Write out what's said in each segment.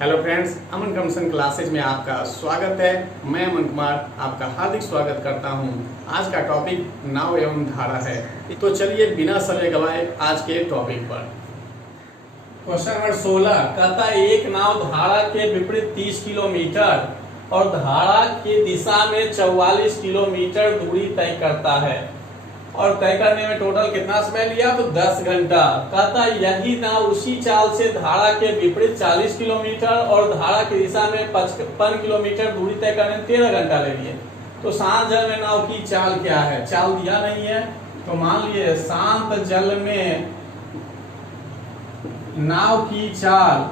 Hello friends, अमन commission classes में आपका स्वागत है। मैं अमन कुमार आपका हार्दिक स्वागत करता हूं। आज का टॉपिक नाव एवं धारा है। तो चलिए बिना समय गवाए आज के टॉपिक पर। क्वेश्चन नंबर 16 कहता है एक नाव धारा के विपरीत 30 किलोमीटर और धारा की दिशा में 44 किलोमीटर दूरी तय करता है और तय करने में टोटल कितना समय लिया तो 10 घंटा। कहता यही नाव उसी चाल से धारा के विपरीत 40 किलोमीटर और धारा की दिशा में 55 किलोमीटर दूरी तय करने में 13 घंटा ले लिए। तो शांत जल में नाव की चाल क्या है? चाल दिया नहीं है, तो मान लिए शांत जल में नाव की चाल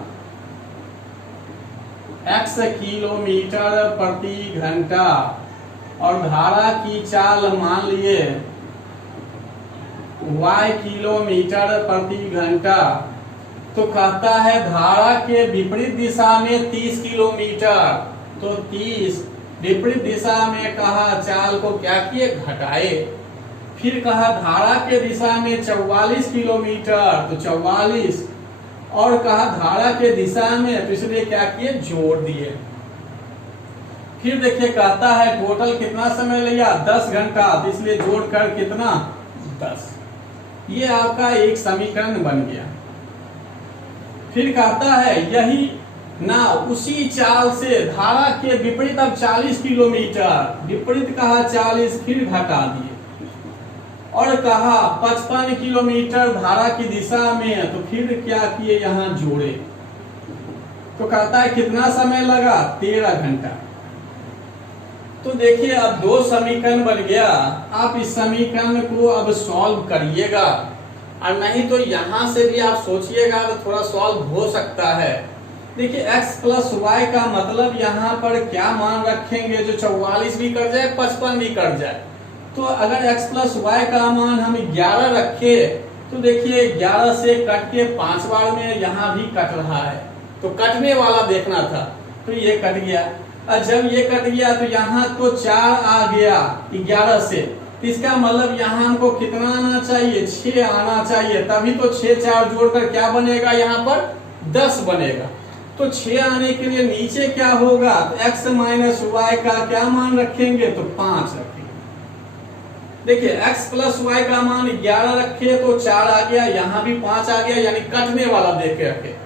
x किलोमीटर प्रति घंटा और धारा की चाल मान लिए y किलोमीटर प्रति घंटा। तो कहता है धारा के विपरीत दिशा में 30 किलोमीटर, तो 30 विपरीत दिशा में कहा चाल को क्या किए घटाए। फिर कहा धारा के दिशा में 44 किलोमीटर, तो 44 और कहा धारा के दिशा में, तो इसलिए क्या किए जोड़ दिए। फिर देखिए कहता है टोटल कितना समय लिया 10 घंटा, तो इसलिए जोड़कर कितना 10। ये आपका एक समीकरण बन गया। फिर कहता है यही नाव उसी चाल से धारा के विपरीत अब 40 किलोमीटर, विपरीत कहा 40 फिर घटा दिए और कहा 55 किलोमीटर धारा की दिशा में, तो फिर क्या किए यहाँ जोड़े। तो कहता है कितना समय लगा 13 घंटा। तो देखिए अब दो समीकरण बन गया। आप इस समीकरण को अब सॉल्व करिएगा और नहीं तो यहां से भी आप सोचिएगा तो थोड़ा सॉल्व हो सकता है। देखिए x प्लस वाई का मतलब यहाँ पर क्या मान रखेंगे जो 44 भी कर जाए 55 भी कर जाए। तो अगर x प्लस वाई का मान हम 11 रखे तो देखिए 11 से कट के 5 बार में यहाँ भी कट रहा है, तो कटने वाला देखना था, तो ये कट गया। और जब ये कट गया तो यहाँ तो 4 आ गया 11 से, तो इसका मतलब यहाँ हमको कितना आना चाहिए 6 आना चाहिए, तभी तो 6 4 जोड़कर क्या बनेगा यहाँ पर 10 बनेगा। तो 6 आने के लिए नीचे क्या होगा तो x माइनस वाई का क्या मान रखेंगे तो 5 रखेंगे। देखिए x प्लस वाई का मान 11 रखे तो 4 आ गया, यहाँ भी 5 आ गया, यानी कटने वाला देख के रखे।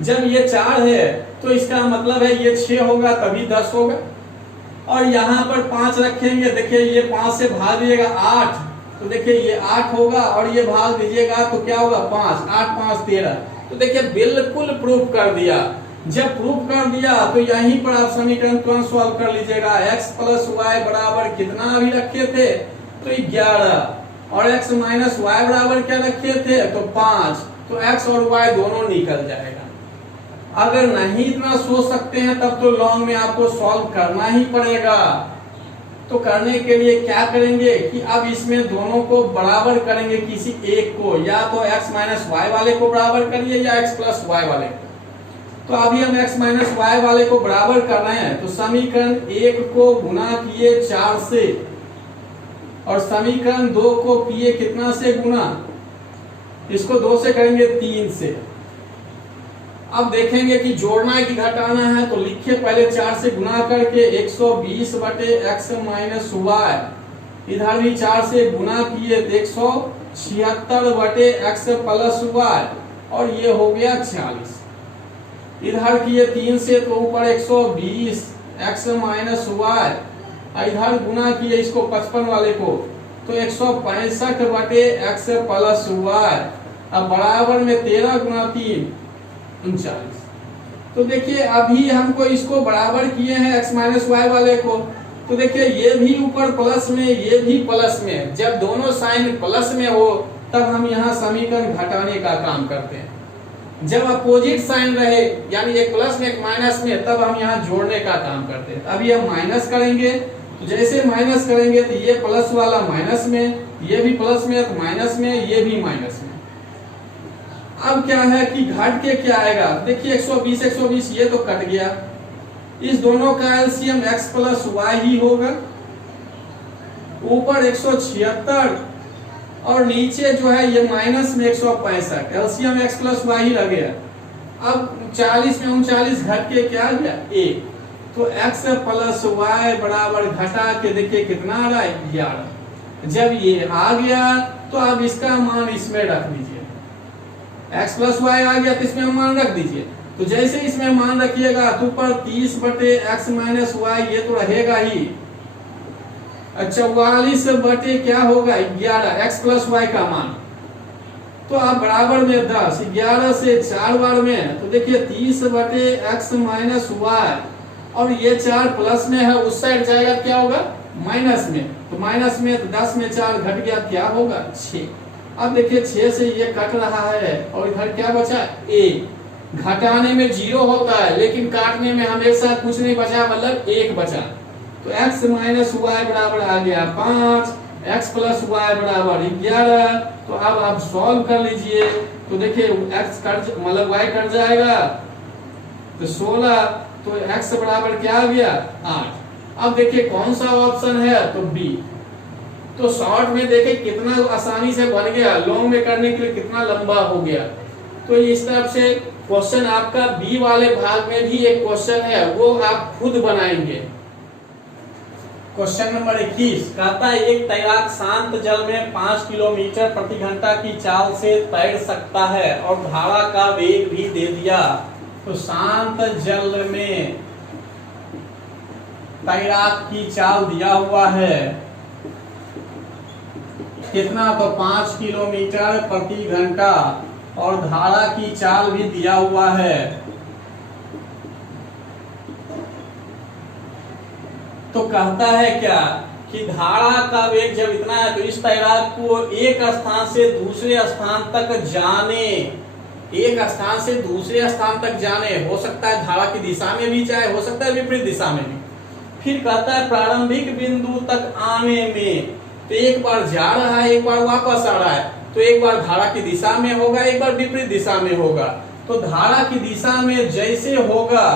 जब ये 4 है तो इसका मतलब है ये 6 होगा तभी 10 होगा और यहाँ पर 5 रखेंगे। देखिए ये 5 से भाग दीजिएगा 8, तो देखिए ये 8 होगा और ये भाग दीजिएगा तो क्या होगा 5, 8 5 13। तो देखिए बिल्कुल प्रूफ कर दिया। जब प्रूफ कर दिया तो यहीं पर आप समीकरण तुरंत सॉल्व कर लीजिएगा। x प्लस वाई बराबर कितना अभी रखे थे तो 11 और x माइनस वाई बराबर क्या रखे थे तो 5, तो x और y दोनों निकल जाएगा। अगर नहीं इतना सोच सकते हैं तब तो लॉन्ग में आपको सॉल्व करना ही पड़ेगा। तो करने के लिए क्या करेंगे कि अब इसमें दोनों को बराबर करेंगे, किसी एक को, या तो x माइनस वाई वाले को बराबर करिए या x प्लस वाई वाले को। तो अभी हम x माइनस वाई वाले को बराबर कर रहे हैं, तो समीकरण 1 को गुना किए 4 से और समीकरण 2 को किए कितना से गुना, इसको 2 से करेंगे 3 से। अब देखेंगे कि जोड़ना है कि घटाना है, तो लिखिए पहले 4 से गुना करके 120 बटे x माइनस वाई, इधर भी 4 से गुना किए तो 176 बटे x प्लस वाई और ये हो गया 40। इधर किए 3 से तो ऊपर 120 x माइनस वाई, इधर गुना किए इसको 55 वाले को तो 165 बटे x प्लस वाई, अब बराबर में 13 गुना 3 39। तो देखिए अभी हमको इसको बराबर किए हैं x माइनस वाई वाले को, तो देखिए ये भी ऊपर प्लस में ये भी प्लस में, जब दोनों साइन प्लस में हो तब हम यहाँ समीकरण घटाने का काम करते हैं। जब अपोजिट साइन रहे यानी एक प्लस में एक माइनस में, तब हम यहाँ जोड़ने का काम करते हैं। अभी हम माइनस करेंगे, तो जैसे माइनस करेंगे तो ये प्लस वाला माइनस में, ये भी प्लस में तो माइनस में, ये भी माइनस में। अब क्या है कि घट के क्या आएगा, देखिए 120 120 ये तो कट गया, इस दोनों का LCM x plus why he होगा, ऊपर 176 और नीचे जो है ये माइनस में 165, LCM x plus why he रह गया। अब 40 में 39 घट के क्या आ गया 1। तो x प्लस वाई बराबर घटा के देखिए कितना आ रहा है 11। जब ये आ गया तो अब इसका मान इसमें रख दीजिए, x प्लस वाई आ गया तो इसमें मान रख दीजिए। तो जैसे इसमें मान रखिएगा तो ऊपर 30 बटे x माइनस वाई ये तो रहेगा ही। 44 बटे क्या होगा 11 x प्लस वाई का मान। तो आप बराबर में 10, 11 से 4 बार में तो देखिए 30 बटे x माइनस वाई, और ये 4 प्लस में है उस साइड जाएगा क्या होगा माइनस में। तो माइनस में तो 10 में 4 घट गया क्या होगा 6। अब देखिए 6 से ये कट रहा है और इधर क्या बचा a। घटाने में 0 होता है लेकिन काटने में हमेशा कुछ नहीं बचा, मतलब 1 बचा। तो x माइनस वाई बराबर आ गया 5, x प्लस वाई बराबर 11। तो अब आप सॉल्व कर लीजिए तो देखिए x कट मतलब y कट जाएगा तो 16, तो x बराबर क्या आ गया 8। अब देखिए कौन सा ऑप्शन है तो बी। तो शॉर्ट में देखिए कितना आसानी से बन गया, लॉन्ग में करने के लिए कितना लंबा हो गया। तो इस तरफ से क्वेश्चन आपका बी वाले भाग में भी एक क्वेश्चन है वो आप खुद बनाएंगे। क्वेश्चन नंबर 21 कहता है एक तैराक शांत जल में 5 किलोमीटर प्रति घंटा की चाल से तैर सकता है और धारा का वेग भी दे दिया। तो शांत जल में तैराक की चाल दिया हुआ है कितना, तो 5 किलोमीटर प्रति घंटा और धारा की चाल भी दिया हुआ है। तो कहता है क्या कि धारा का वेग जब इतना है तो इस तैराक को एक स्थान से दूसरे स्थान तक जाने, एक स्थान से दूसरे स्थान तक जाने, हो सकता है धारा की दिशा में भी जाए, हो सकता है विपरीत दिशा में भी। फिर कहता है प्रारंभिक बिंदु तक आने में, तो एक बार जा रहा है एक बार वापस आ रहा है, तो एक बार धारा की दिशा में होगा एक बार विपरीत दिशा में होगा। तो धारा की दिशा में जैसे होगा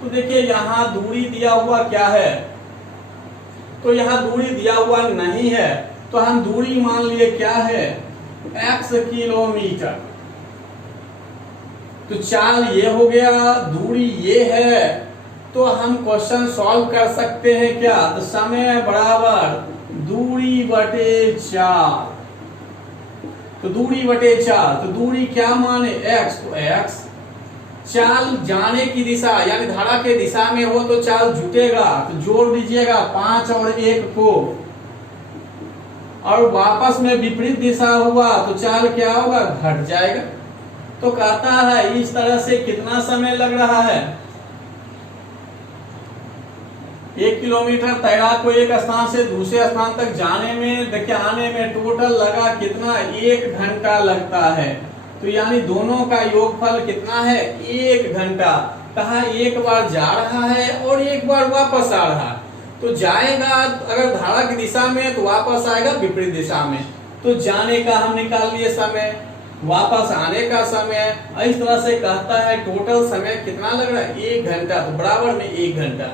तो देखिए यहाँ दूरी दिया हुआ क्या है, तो यहाँ दूरी दिया हुआ नहीं है, तो हम दूरी मान लिए क्या है x किलोमीटर। तो चाल ये हो गया, दूरी ये है, तो हम क्वेश्चन सॉल्व कर सकते हैं क्या, तो समय बराबर दूरी बटे 4। तो दूरी बटे 4, तो दूरी क्या माने x, तो x। चाल जाने की दिशा यानी धारा के दिशा में हो तो चाल जुटेगा, तो जोड़ दीजिएगा 5 और 1 को, और वापस में विपरीत दिशा हुआ तो चाल क्या होगा घट जाएगा। तो कहता है इस तरह से कितना समय लग रहा है, 1 किलोमीटर तैराक को एक स्थान से दूसरे स्थान तक जाने में देखिए आने में टोटल लगा कितना 1 घंटा लगता है। तो यानी दोनों का योगफल कितना है 1 घंटा। कहा एक बार जा रहा है और एक बार वापस आ रहा है, तो जाएगा अगर धारा की दिशा में तो वापस आएगा विपरीत दिशा में। तो जाने का हम निकाल लिए समय, वापस आने का समय, इस तरह से कहता है टोटल समय कितना लग रहा है 1 घंटा, तो बराबर में 1 घंटा।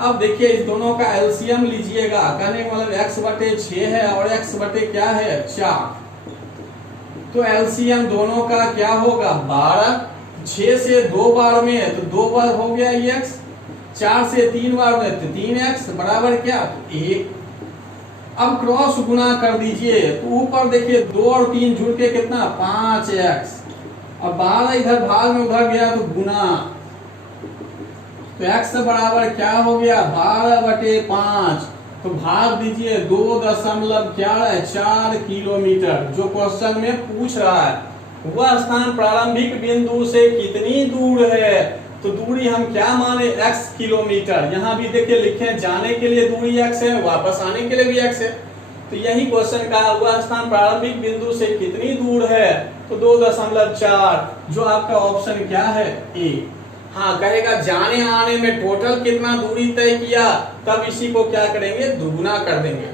अब देखिए इस दोनों का एलसीएम लीजिएगा, कहने का मतलब x बटे 6 है और x बटे क्या है 4। तो एलसीएम दोनों का क्या होगा 12। 6 से 2 बार में तो 2 बार हो गया x, 4 से 3 बार में तो 3x बराबर क्या 1। अब क्रॉस गुना कर दीजिए, तो ऊपर देखिए 2 और 3 जुड़ के कितना 5x, और 12 इधर भाग में उधर गया तो गुना, तो x बराबर क्या हो गया 12 बटे 5। तो भाग दीजिए 2.4 किलोमीटर। जो क्वेश्चन में पूछ रहा है वह स्थान प्रारंभिक बिंदु से कितनी दूर है, तो दूरी हम क्या माने x किलोमीटर। यहाँ भी देखिए लिखे जाने के लिए दूरी x है, वापस आने के लिए भी x है। तो यही क्वेश्चन का वह स्थान प्रारंभिक बिंदु से कितनी दूर है, तो 2.4, जो आपका ऑप्शन क्या है ए। हाँ कहेगा जाने आने में टोटल कितना दूरी तय किया, तब इसी को क्या करेंगे दुगुना कर देंगे।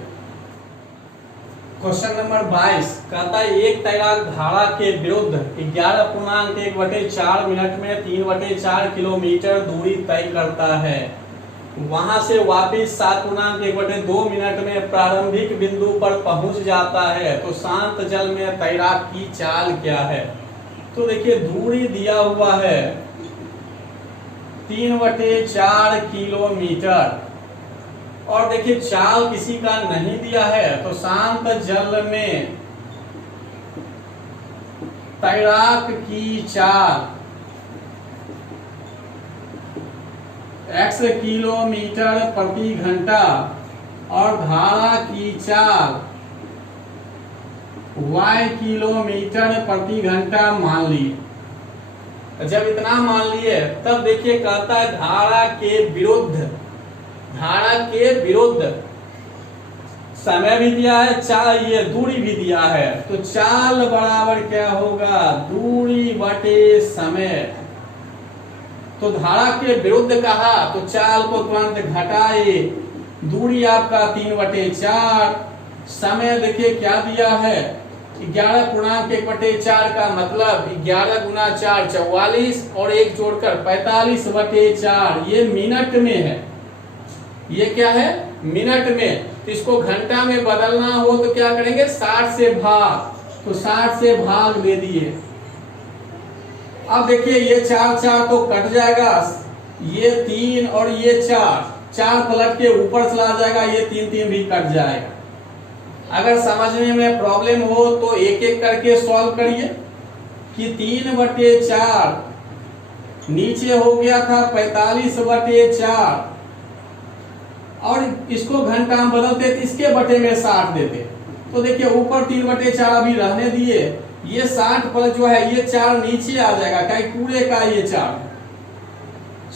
क्वेश्चन नंबर 22 कहता है एक तैराक धारा के विरुद्ध 11.1/4 मिनट में 3/4 किलोमीटर दूरी तय करता है। वहां से वापिस 7.1/2 मिनट में प्रारंभिक बिंदु पर पहुंच जाता है। तो शांत जल में तैराक की चाल क्या है। तो देखिए दूरी दिया हुआ है 3/4 किलोमीटर। और देखिए चाल किसी का नहीं दिया है, तो शांत जल में तैराक की चाल x किलोमीटर प्रति घंटा और धारा की चाल y किलोमीटर प्रति घंटा मान लिए। जब इतना मान लिए तब देखिए कहता है धारा के विरुद्ध समय भी दिया है, चाल ये दूरी भी दिया है, तो चाल बराबर क्या होगा, दूरी बटे समय। तो धारा के विरुद्ध कहा तो चाल को तुरंत घटाए, दूरी आपका 3/4, समय देखिए क्या दिया है 11.1/4 का मतलब 11 गुना 4 44 और 1 जोड़कर 45/4, ये मिनट में है। ये क्या है, मिनट में। तो इसको घंटा में बदलना हो तो क्या करेंगे, 60 से भाग, तो 60 से भाग दे दिए। अब देखिए ये 4 तो कट जाएगा, ये 3 और ये 4 पलट के ऊपर चला जाएगा, ये 3 भी कट जाएगा। अगर समझने में प्रॉब्लम हो तो एक एक करके सॉल्व करिए कि 3/4 नीचे हो गया था 45/4 और इसको घंटा में बदलते तो इसके बटे में 60 देते। तो देखिए ऊपर 3/4 अभी रहने दिए, ये 60 पर जो है ये 4 नीचे आ जाएगा, क्या पूरे का ये 4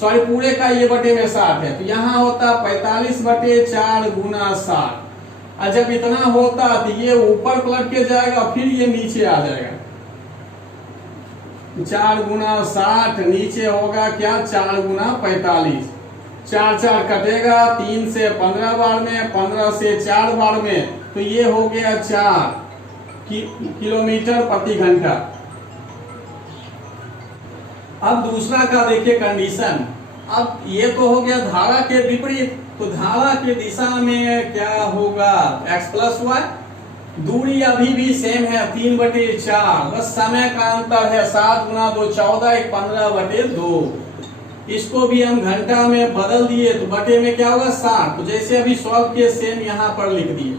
सॉरी पूरे का ये बटे में 60 है, तो यहाँ होता 45/4 गुना 60। और जब इतना होता तो ये ऊपर पलट के जाएगा, फिर ये नीचे आ जाएगा, 4 गुना 60 नीचे होगा क्या 4 गुना 45, 4 कटेगा, 3 से 15 बार में, 15 से 4 बार में, तो ये हो गया 4 किलोमीटर प्रति घंटा। अब दूसरा का देखिए कंडीशन। अब ये तो हो गया धारा के विपरीत, तो धारा के दिशा में क्या होगा, x प्लस वाई, दूरी अभी भी सेम है 3/4, बस समय का अंतर है, 7 गुना 2 14, 15/2। इसको भी हम घंटा में बदल दिए तो बटे में क्या होगा 60, तो जैसे अभी सॉल्व किए सेम यहाँ पर लिख दिए।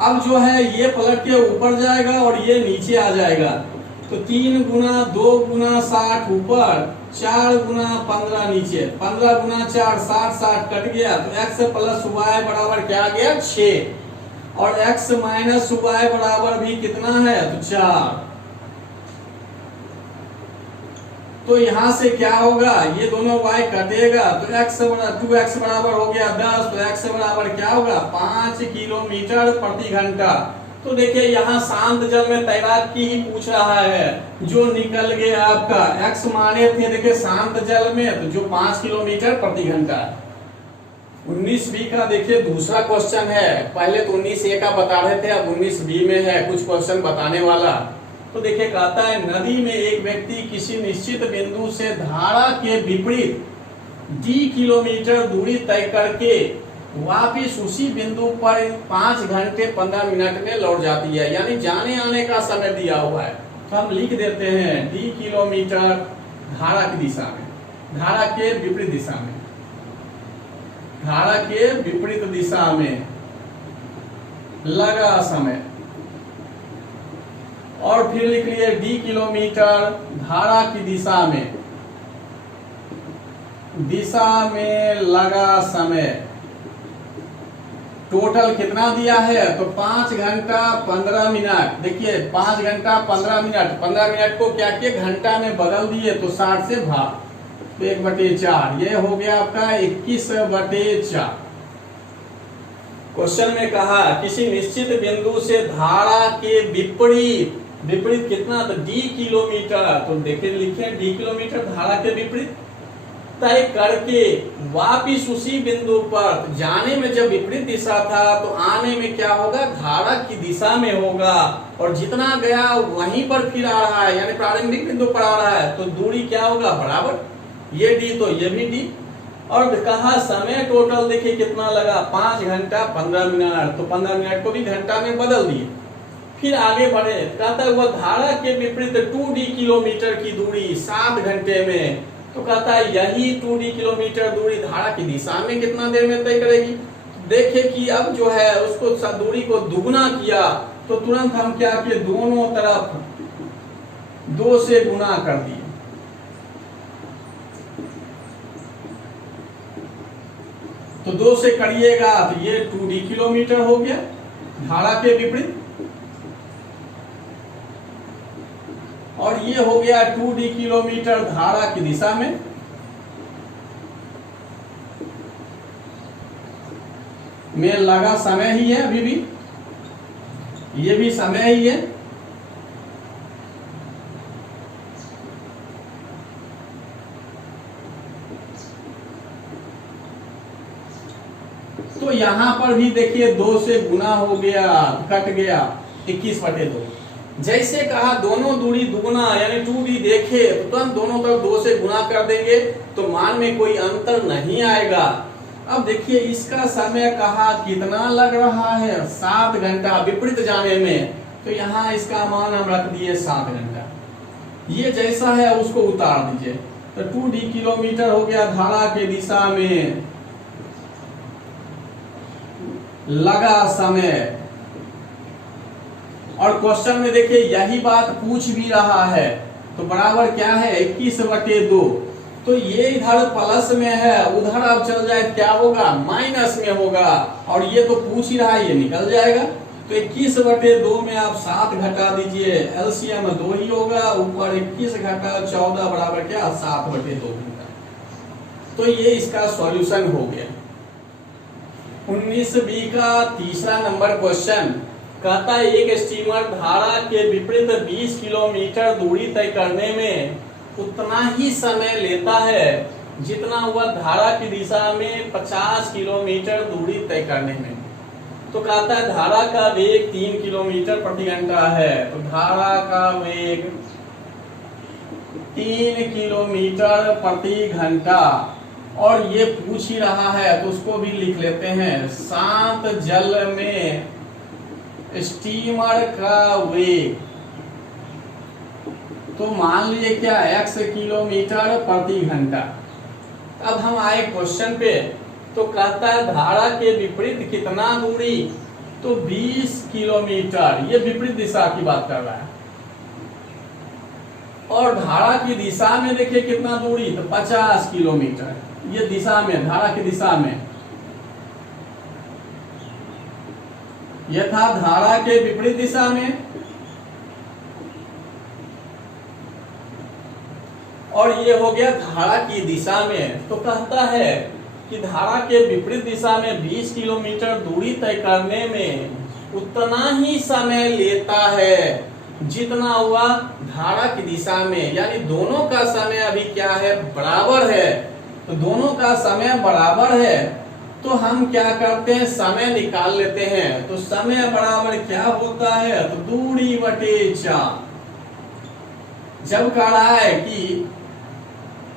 अब जो है ये पलट के ऊपर जाएगा और ये नीचे आ जाएगा, तो 3 गुना 2 गुना 60 ऊपर, 4 गुना 15 नीचे, 15 गुना 4 60 कट गया, तो x प्लस वाई बराबर क्या आ गया 6, और x माइनस वाई बराबर भी कितना है तो 4। तो यहां से क्या होगा, ये दोनों y कटेगा तो 2x बराबर हो गया 10, तो x बराबर क्या होगा 5 किलोमीटर प्रति घंटा। तो देखिए यहाँ शांत जल में तैराक की ही पूछ रहा है, जो निकल गया आपका x माने थे देखिए शांत जल में, तो जो 5 किलोमीटर प्रति घंटा। 19b का देखिए दूसरा क्वेश्चन है, पहले तो 19a का बता रहे थे, अब 19b में है कुछ क्वेश्चन बताने वाला। तो देखिए कहता है नदी में एक व्यक्ति किसी निश्चित बिंदु से धारा के विपरीत d किलोमीटर दूरी तय करके वापिस उसी बिंदु पर 5 घंटे 15 मिनट में लौट जाती है, यानी जाने आने का समय दिया हुआ है। तो हम लिख देते हैं d किलोमीटर धारा की दिशा में, धारा के विपरीत दिशा में, धारा के विपरीत दिशा में लगा समय, और फिर लिख लिए d किलोमीटर धारा की दिशा में लगा समय। टोटल कितना दिया है तो 5 घंटा 15 मिनट। देखिए 5 घंटा 15 मिनट, 15 मिनट को क्या किए घंटा में बदल दिए, तो 60 से भाग, तो 1/4, ये हो गया आपका 21/4। क्वेश्चन में कहा किसी निश्चित बिंदु से धारा के विपरीत कितना, तो d किलोमीटर, तो देखिए लिखे d किलोमीटर धारा के विपरीत तय करके वापिस उसी बिंदु पर, जाने में जब विपरीत दिशा था तो आने में क्या होगा धारा की दिशा में होगा, और जितना गया वहीं पर फिर आ रहा है, यानी प्रारंभिक बिंदु पर आ रहा है, तो दूरी क्या होगा बराबर, ये d तो ये भी d। और कहा समय टोटल देखिए कितना लगा 5 घंटा 15 मिनट, तो 15 मिनट को भी घंटा में बदल दिए। फिर आगे बढ़े, कहता है वह धारा के विपरीत 2d किलोमीटर की दूरी 7 घंटे में तो कहता है यही 2d किलोमीटर दूरी धारा की दिशा में कितना देर में तय करेगी। देखिए कि अब जो है उसको दूरी को दुगुना किया तो तुरंत हम क्या किए, दोनों तरफ 2 से गुना कर दिए। तो 2 से करिएगा तो ये 2d किलोमीटर हो गया धारा के विपरीत, और ये हो गया 2d किलोमीटर धारा की दिशा में। लगा समय ही है, अभी भी ये भी समय ही है। तो यहां पर भी देखिए 2 से गुना हो गया, कट गया 21/2। जैसे कहा दोनों दूरी दुगुना यानी 2d देखे तो तुरंत दोनों तरफ 2 से गुना कर देंगे तो मान में कोई अंतर नहीं आएगा। अब देखिए इसका समय कहा कितना लग रहा है, 7 घंटा विपरीत जाने में, तो यहाँ इसका मान हम रख दिए 7 घंटा। ये जैसा है उसको उतार दीजिए, तो 2d किलोमीटर हो गया धारा के दिशा में लगा समय। और क्वेश्चन में देखिए यही बात पूछ भी रहा है, तो बराबर क्या है 21/2। तो ये इधर प्लस में है, उधर अब चल जाए क्या होगा, माइनस में होगा, और ये तो पूछ ही रहा है, ये निकल जाएगा। तो 21/2 में आप 7 घटा दीजिए, एलसीएम 2 ही होगा, ऊपर 21 घटा 14 बराबर क्या 7/2 घंटा। तो ये इसका सॉल्यूशन हो गया। 19B का तीसरा नंबर क्वेश्चन कहता है एक स्टीमर धारा के विपरीत 20 किलोमीटर दूरी तय करने में उतना ही समय लेता है जितना हुआ धारा की दिशा में 50 किलोमीटर दूरी तय करने में। तो कहता है धारा का वेग 3 किलोमीटर प्रति घंटा है, तो धारा का वेग 3 किलोमीटर प्रति घंटा, और ये पूछ ही रहा है तो उसको भी लिख लेते हैं। शांत जल में स्टीमर का वेग, तो मान लीजिए क्या x किलोमीटर प्रति घंटा। अब हम आए क्वेश्चन पे, तो कहता है धारा के विपरीत कितना दूरी, तो 20 किलोमीटर, ये विपरीत दिशा की बात कर रहा है। और धारा की दिशा में देखिए कितना दूरी, तो 50 किलोमीटर, ये दिशा में, धारा की दिशा में। यह था धारा के विपरीत दिशा में, और ये हो गया धारा की दिशा में। तो कहता है कि धारा के विपरीत दिशा में 20 किलोमीटर दूरी तय करने में उतना ही समय लेता है जितना हुआ धारा की दिशा में, यानी दोनों का समय अभी क्या है, बराबर है। तो दोनों का समय बराबर है, तो हम क्या करते हैं, समय निकाल लेते हैं। तो समय बराबर क्या होता है, तो दूरी बटे 4। जब कह रहा है कि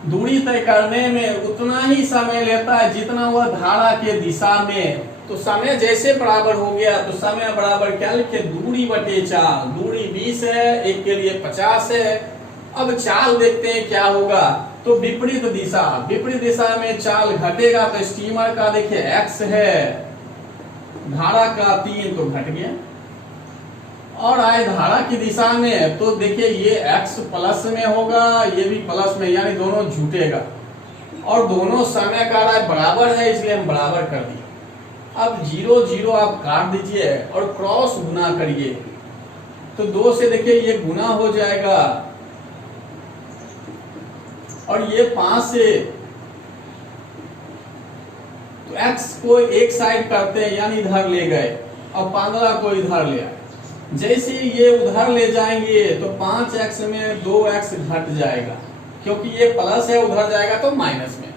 दूरी तय करने में उतना ही समय लेता है जितना वह धारा के दिशा में, तो समय जैसे बराबर हो गया तो समय बराबर क्या लिखे, दूरी बटे 4। दूरी 20 है, एक के लिए 50 है। अब चाल देखते हैं क्या होगा, तो विपरीत दिशा, विपरीत दिशा में चाल घटेगा, तो स्टीमर का देखिए x है, धारा का 3 तो घट गया। और आए धारा की दिशा में, तो देखिए ये x प्लस में होगा, ये भी प्लस में, यानी दोनों जुटेगा। और दोनों समय का बराबर है, इसलिए हम बराबर कर दिए। अब 0 0 आप काट दीजिए और क्रॉस गुना करिए, तो 2 से देखिए ये गुना हो जाएगा, और ये 5 से, तो x को एक साइड करते हैं, यानी इधर ले गए, और 15 को इधर ले आए। जैसे ये उधर ले जाएंगे तो 5x में 2x घट जाएगा, क्योंकि ये प्लस है, उधर जाएगा तो माइनस में।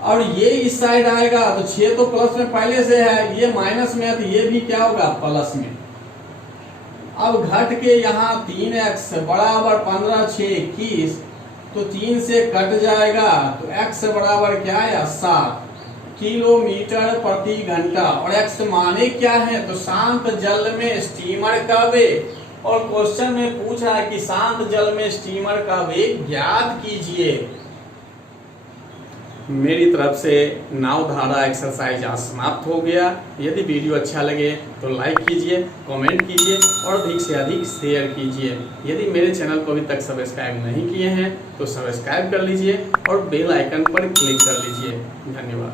और ये इस साइड आएगा तो 6 तो प्लस में पहले से है, ये माइनस में है, तो ये भी क्या होगा, प्लस में। अब घट के यहाँ 3x बराबर 15 6 21, तो 3 से कट जाएगा, तो x बराबर क्या है, 7 किलोमीटर प्रति घंटा। और x माने क्या है, तो शांत जल में स्टीमर का वेग। और क्वेश्चन में पूछ रहा है कि शांत जल में स्टीमर का वेग ज्ञात कीजिए। मेरी तरफ से नाव धारा एक्सरसाइज आज समाप्त हो गया। यदि वीडियो अच्छा लगे तो लाइक कीजिए, कमेंट कीजिए और अधिक से अधिक शेयर कीजिए। यदि मेरे चैनल को अभी तक सब्सक्राइब नहीं किए हैं तो सब्सक्राइब कर लीजिए और बेल आइकन पर क्लिक कर लीजिए। धन्यवाद।